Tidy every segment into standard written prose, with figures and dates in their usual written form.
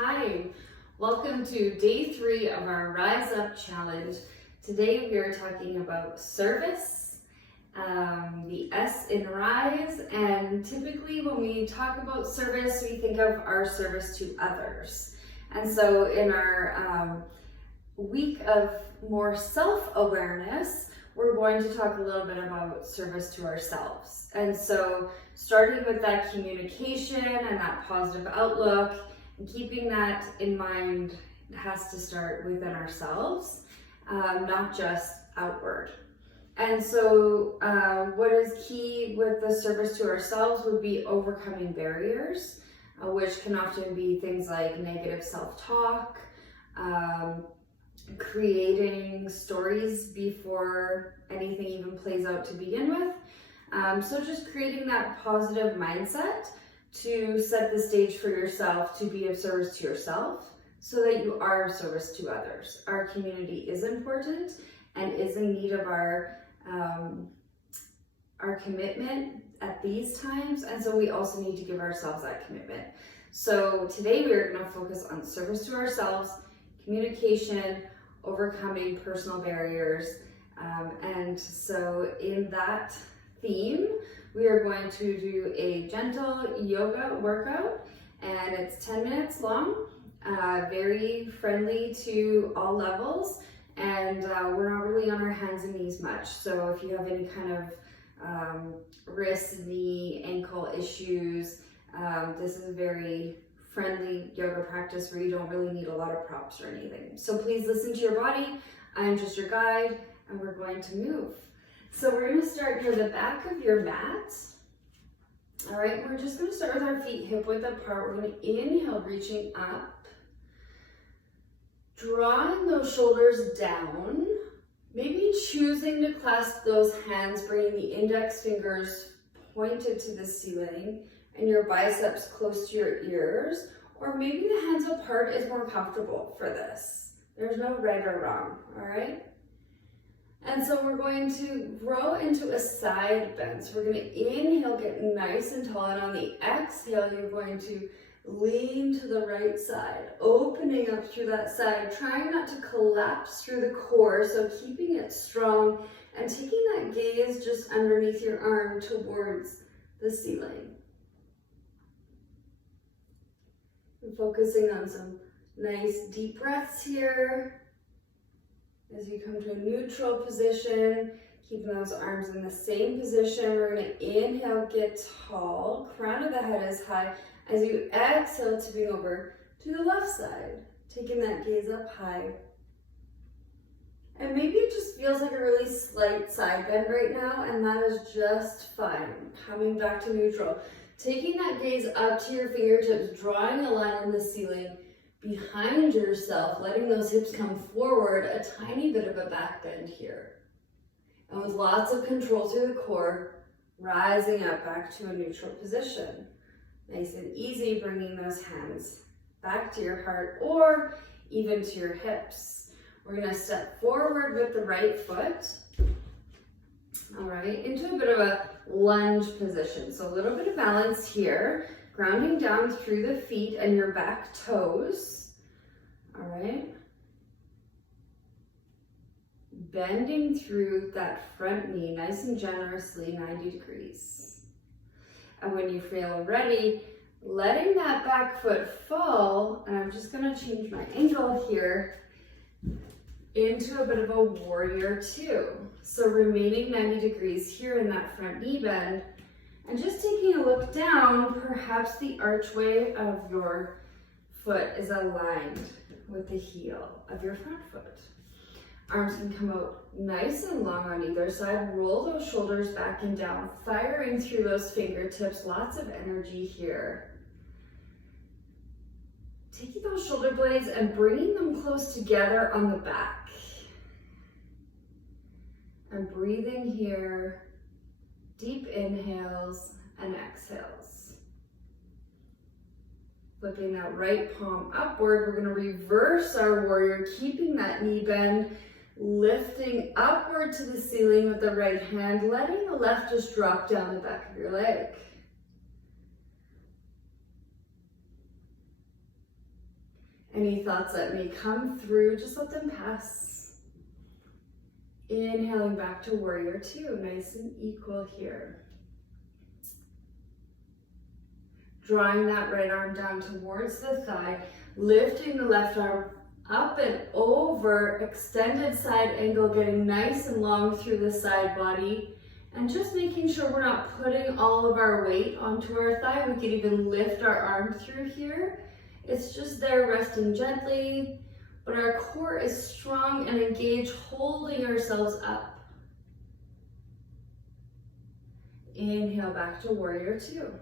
Hi, welcome to day 3 of our Rise Up Challenge. Today we are talking about service, the S in rise, and typically when we talk about service, we think of our service to others. And so in our week of more self-awareness, we're going to talk a little bit about service to ourselves. And so starting with that communication and that positive outlook, and keeping that in mind has to start within ourselves, not just outward. And so what is key with the service to ourselves would be overcoming barriers, which can often be things like negative self-talk, creating stories before anything even plays out to begin with. So just creating that positive mindset to set the stage for yourself to be of service to yourself so that you are of service to others. Our community is important and is in need of our commitment at these times, and so we also need to give ourselves that commitment. So today we are going to focus on service to ourselves, communication, overcoming personal barriers, and so in that theme we are going to do a gentle yoga workout, and it's 10 minutes long, very friendly to all levels, and we're not really on our hands and knees much. So if you have any kind of wrist, knee, ankle issues, this is a very friendly yoga practice where you don't really need a lot of props or anything. So please listen to your body. I'm just your guide, and we're going to move. So we're going to start near the back of your mat. All right, we're just going to start with our feet hip width apart. We're going to inhale, reaching up, drawing those shoulders down, maybe choosing to clasp those hands, bringing the index fingers pointed to the ceiling and your biceps close to your ears, or maybe the hands apart is more comfortable for this. There's no right or wrong, all right? And so we're going to grow into a side bend. So we're going to inhale, get nice and tall, and on the exhale, you're going to lean to the right side, opening up through that side, trying not to collapse through the core, so keeping it strong and taking that gaze just underneath your arm towards the ceiling. And focusing on some nice deep breaths here. As you come to a neutral position, keeping those arms in the same position, we're going to inhale, get tall, crown of the head is high. As you exhale, tipping over to the left side, taking that gaze up high. And maybe it just feels like a really slight side bend right now, and that is just fine. Coming back to neutral, taking that gaze up to your fingertips, drawing a line on the ceiling, behind yourself, letting those hips come forward, a tiny bit of a back bend here. And with lots of control through the core, rising up back to a neutral position. Nice and easy, bringing those hands back to your heart or even to your hips. We're gonna step forward with the right foot. All right, into a bit of a lunge position. So a little bit of balance here. Grounding down through the feet and your back toes, all right? Bending through that front knee nice and generously, 90 degrees. And when you feel ready, letting that back foot fall, and I'm just gonna change my angle here, into a bit of a warrior two. So remaining 90 degrees here in that front knee bend, and just taking a look down, perhaps the archway of your foot is aligned with the heel of your front foot. Arms can come out nice and long on either side. Roll those shoulders back and down, firing through those fingertips. Lots of energy here. Taking those shoulder blades and bringing them close together on the back. And breathing here. Deep inhales and exhales. Flipping that right palm upward, we're going to reverse our warrior, keeping that knee bend, lifting upward to the ceiling with the right hand, letting the left just drop down the back of your leg. Any thoughts that may come through, just let them pass. Inhaling back to warrior two, nice and equal here. Drawing that right arm down towards the thigh, lifting the left arm up and over, extended side angle, getting nice and long through the side body, and just making sure we're not putting all of our weight onto our thigh. We could even lift our arm through here. It's just there resting gently, but our core is strong and engaged, holding ourselves up. Inhale back to warrior two.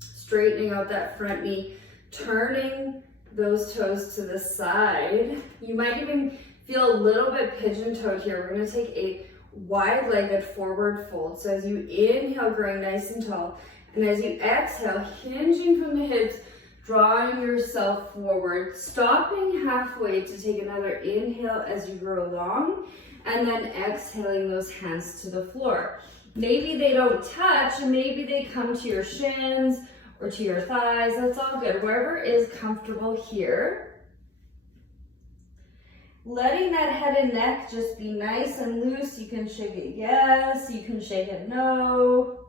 Straightening out that front knee, turning those toes to the side. You might even feel a little bit pigeon-toed here. We're gonna take a wide-legged forward fold. So as you inhale, growing nice and tall, and as you exhale, hinging from the hips, drawing yourself forward, stopping halfway to take another inhale as you grow long, and then exhaling those hands to the floor. Maybe they don't touch, and maybe they come to your shins or to your thighs. That's all good. Wherever is comfortable here. Letting that head and neck just be nice and loose. You can shake it yes, you can shake it no.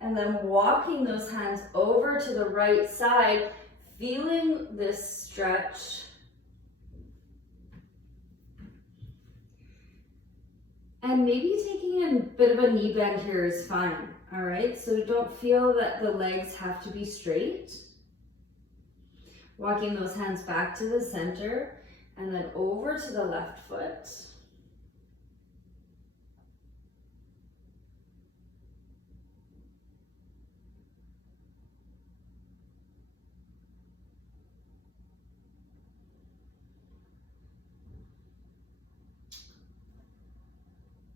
And then walking those hands over to the right side, feeling this stretch. And maybe taking a bit of a knee bend here is fine, all right? So don't feel that the legs have to be straight. Walking those hands back to the center and then over to the left foot.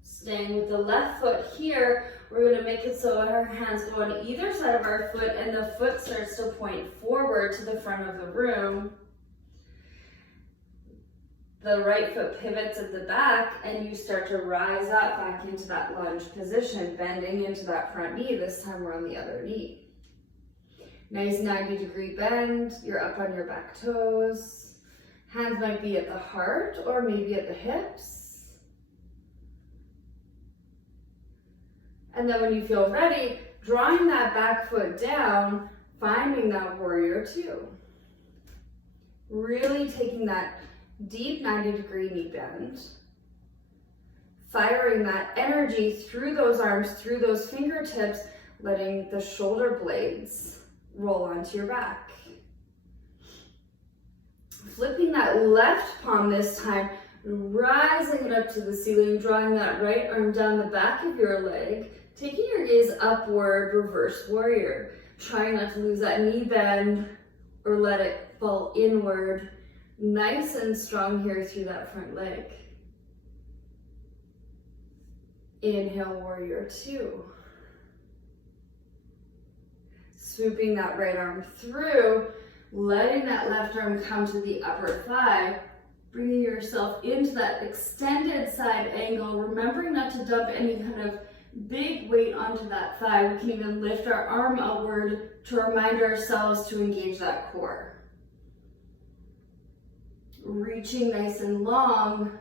Staying with the left foot here, we're going to make it so our hands go on either side of our foot and the foot starts to point forward to the front of the room. The right foot pivots at the back and you start to rise up back into that lunge position, bending into that front knee. This time we're on the other knee. Nice 90-degree bend. You're up on your back toes. Hands might be at the heart or maybe at the hips. And then when you feel ready, drawing that back foot down, finding that warrior two. Really taking that deep 90-degree knee bend, firing that energy through those arms, through those fingertips, letting the shoulder blades roll onto your back. Flipping that left palm this time, rising it up to the ceiling, drawing that right arm down the back of your leg, taking your gaze upward, reverse warrior. Trying not to lose that knee bend or let it fall inward. Nice and strong here through that front leg. Inhale, warrior two. Swooping that right arm through, letting that left arm come to the upper thigh, bringing yourself into that extended side angle, remembering not to dump any kind of big weight onto that thigh. We can even lift our arm outward to remind ourselves to engage that core. Reaching nice and long.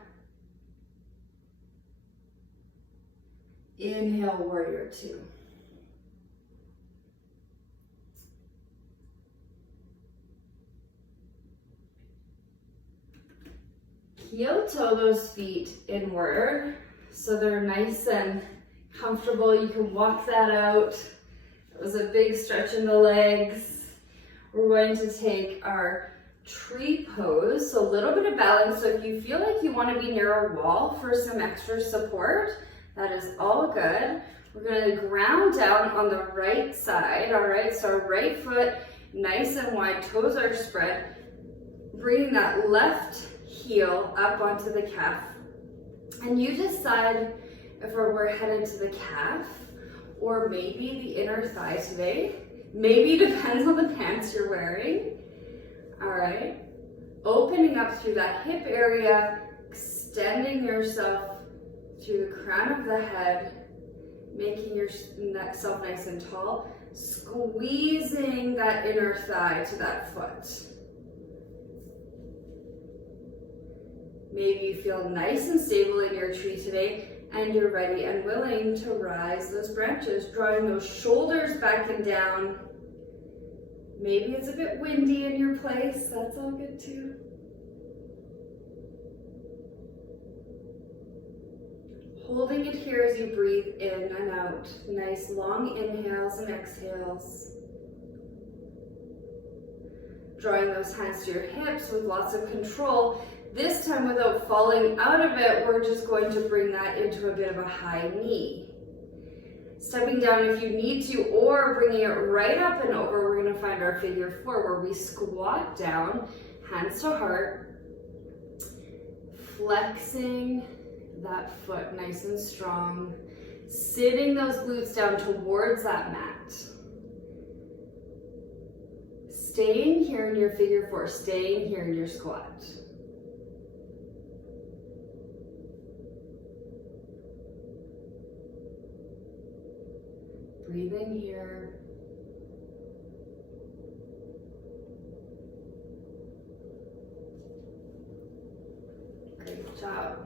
Inhale, warrior two. Heel toe those feet inward so they're nice and comfortable. You can walk that out. It was a big stretch in the legs. We're going to take our tree pose, so a little bit of balance. So if you feel like you want to be near a wall for some extra support, that is all good. We're going to ground down on the right side, all right? So our right foot nice and wide, toes are spread. Bringing that left heel up onto the calf. And you decide if we're headed to the calf or maybe the inner thigh today. Maybe depends on the pants you're wearing. All right. Opening up through that hip area, extending yourself through the crown of the head, making yourself nice and tall, squeezing that inner thigh to that foot. Maybe you feel nice and stable in your tree today, and you're ready and willing to rise those branches, drawing those shoulders back and down. Maybe it's a bit windy in your place, that's all good too. Holding it here as you breathe in and out. Nice long inhales and exhales. Drawing those hands to your hips with lots of control. This time, without falling out of it, we're just going to bring that into a bit of a high knee. Stepping down if you need to, or bringing it right up and over, we're going to find our figure four, where we squat down, hands to heart, flexing that foot nice and strong, sitting those glutes down towards that mat. Staying here in your figure four, staying here in your squat. Breathing here. Great job.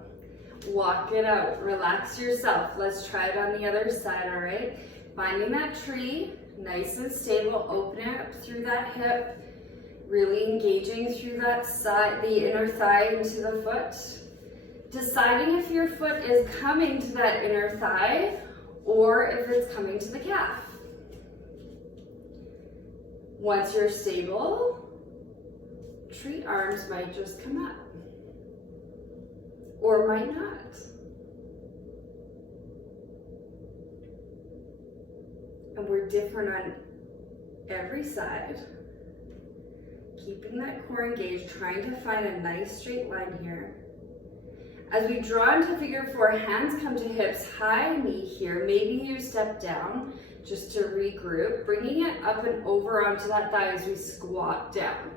Walk it out. Relax yourself. Let's try it on the other side, all right? Finding that tree, nice and stable. Open it up through that hip. Really engaging through that side, the inner thigh into the foot. Deciding if your foot is coming to that inner thigh or if it's coming to the calf. Once you're stable, tree arms might just come up, or might not. And we're different on every side. Keeping that core engaged, trying to find a nice straight line here. As we draw into figure four, hands come to hips, high knee here. Maybe you step down just to regroup, bringing it up and over onto that thigh as we squat down.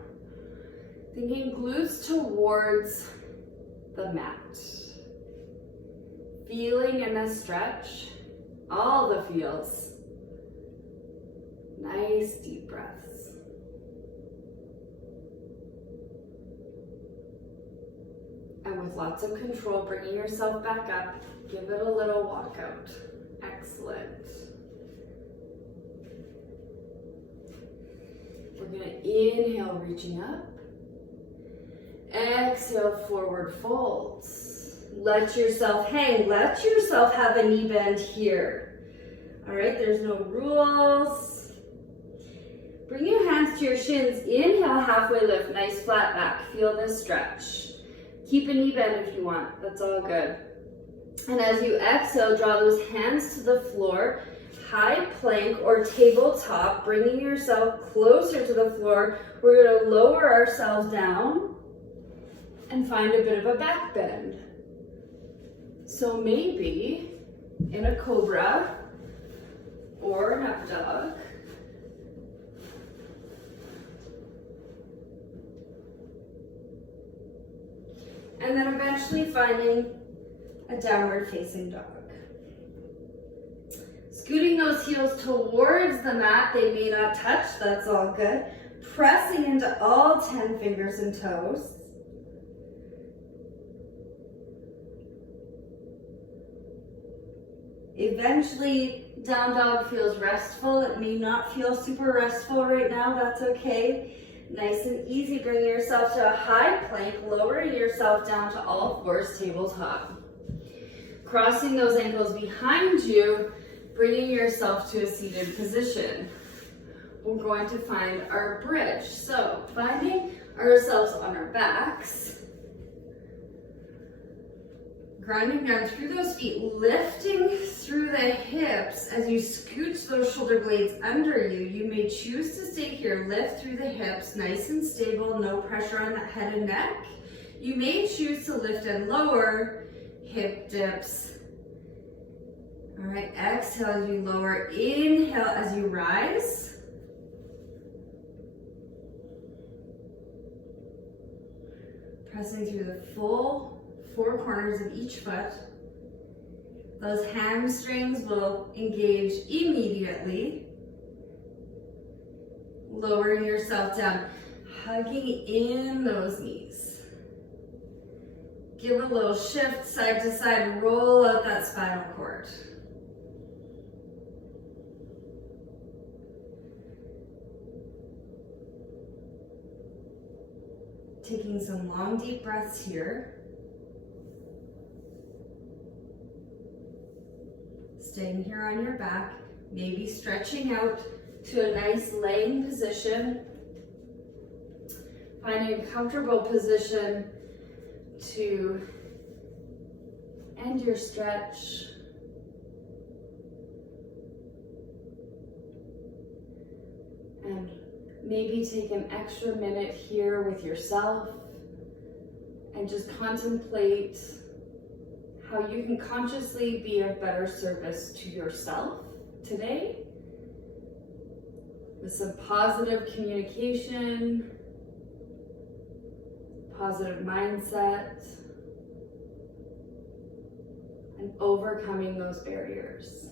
Thinking glutes towards the mat. Feeling in the stretch, all the feels. Nice deep breaths. And with lots of control, bringing yourself back up, give it a little walk out. Excellent. We're gonna inhale, reaching up. Exhale, forward folds. Let yourself hang. Let yourself have a knee bend here. All right, there's no rules. Bring your hands to your shins. Inhale, halfway lift, nice flat back. Feel this stretch. Keep a knee bend if you want, that's all good. And as you exhale, draw those hands to the floor, high plank or tabletop, bringing yourself closer to the floor. We're gonna lower ourselves down and find a bit of a back bend. So maybe in a cobra or an up dog, and then eventually finding a downward facing dog. Scooting those heels towards the mat, they may not touch, that's all good. Pressing into all 10 fingers and toes. Eventually, down dog feels restful. It may not feel super restful right now, that's okay. Nice and easy, bringing yourself to a high plank, lowering yourself down to all fours, tabletop. Crossing those ankles behind you, bringing yourself to a seated position. We're going to find our bridge. So, finding ourselves on our backs, grinding down through those feet, lifting through the hips as you scooch those shoulder blades under you. You may choose to stay here, lift through the hips, nice and stable, no pressure on the head and neck. You may choose to lift and lower, hip dips. All right, exhale as you lower, inhale as you rise. Pressing through the full four corners of each foot. Those hamstrings will engage immediately. Lowering yourself down, hugging in those knees. Give a little shift side to side, roll out that spinal cord. Taking some long, deep breaths here. Staying here on your back, maybe stretching out to a nice laying position. Finding a comfortable position to end your stretch. And maybe take an extra minute here with yourself and just contemplate how you can consciously be of better service to yourself today with some positive communication, positive mindset, and overcoming those barriers.